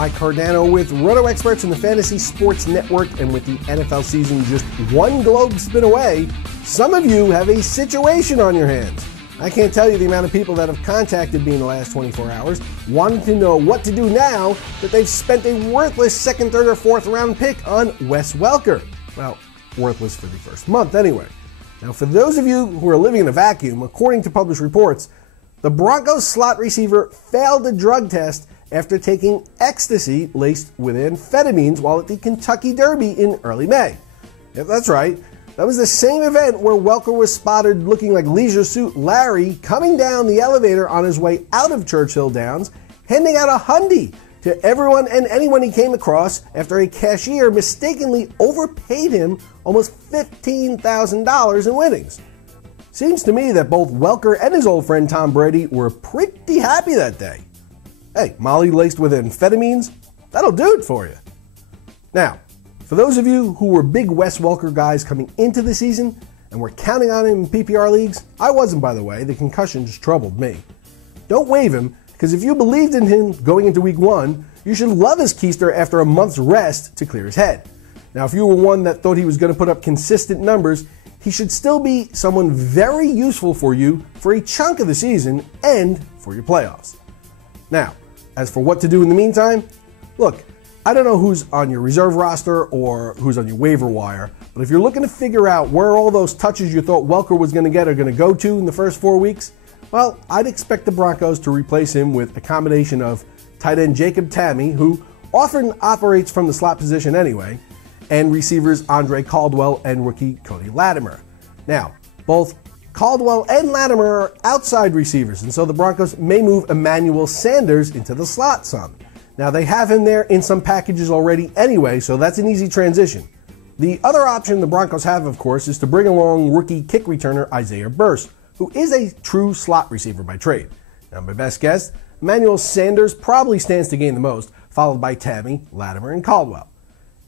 Mike Cardano with Roto Experts in the Fantasy Sports Network, and with the NFL season just one globe spin away, some of you have a situation on your hands. I can't tell you the amount of people that have contacted me in the last 24 hours wanting to know what to do now that they've spent a worthless second, third, or fourth round pick on Wes Welker. Well, worthless for the first month anyway. Now, for those of you who are living in a vacuum, according to published reports, the Broncos slot receiver failed a drug test after taking ecstasy laced with amphetamines while at the Kentucky Derby in early May. Yep, that's right. That was the same event where Welker was spotted looking like Leisure Suit Larry coming down the elevator on his way out of Churchill Downs, handing out a hundy to everyone and anyone he came across after a cashier mistakenly overpaid him almost $15,000 in winnings. Seems to me that both Welker and his old friend Tom Brady were pretty happy that day. Hey, Molly laced with amphetamines, that'll do it for you. Now, for those of you who were big Wes Welker guys coming into the season and were counting on him in PPR leagues, I wasn't, by the way. The concussion just troubled me. Don't waive him, because if you believed in him going into week one, you should love his keister after a month's rest to clear his head. Now, if you were one that thought he was going to put up consistent numbers, he should still be someone very useful for you for a chunk of the season and for your playoffs. Now, as for what to do in the meantime, look, I don't know who's on your reserve roster or who's on your waiver wire, but if you're looking to figure out where all those touches you thought Welker was going to get are going to go to in the first 4 weeks, well, I'd expect the Broncos to replace him with a combination of tight end Jacob Tamme, who often operates from the slot position anyway, and receivers Andre Caldwell and rookie Cody Latimer. Now, both Caldwell and Latimer are outside receivers, and so the Broncos may move Emmanuel Sanders into the slot some. Now, they have him there in some packages already anyway, so that's an easy transition. The other option the Broncos have, of course, is to bring along rookie kick returner Isaiah Burst, who is a true slot receiver by trade. Now, my best guess, Emmanuel Sanders probably stands to gain the most, followed by Tamme, Latimer, and Caldwell.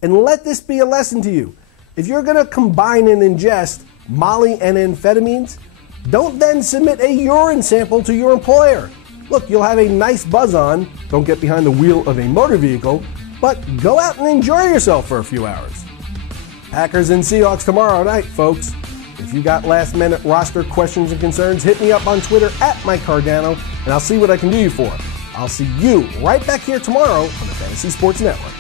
And let this be a lesson to you. If you're going to combine and ingest Molly and amphetamines, don't then submit a urine sample to your employer. Look, you'll have a nice buzz on, don't get behind the wheel of a motor vehicle, but go out and enjoy yourself for a few hours. Packers and Seahawks tomorrow night, folks. If you got last-minute roster questions and concerns, hit me up on Twitter at Mike Cardano, and I'll see what I can do you for. I'll see you right back here tomorrow on the Fantasy Sports Network.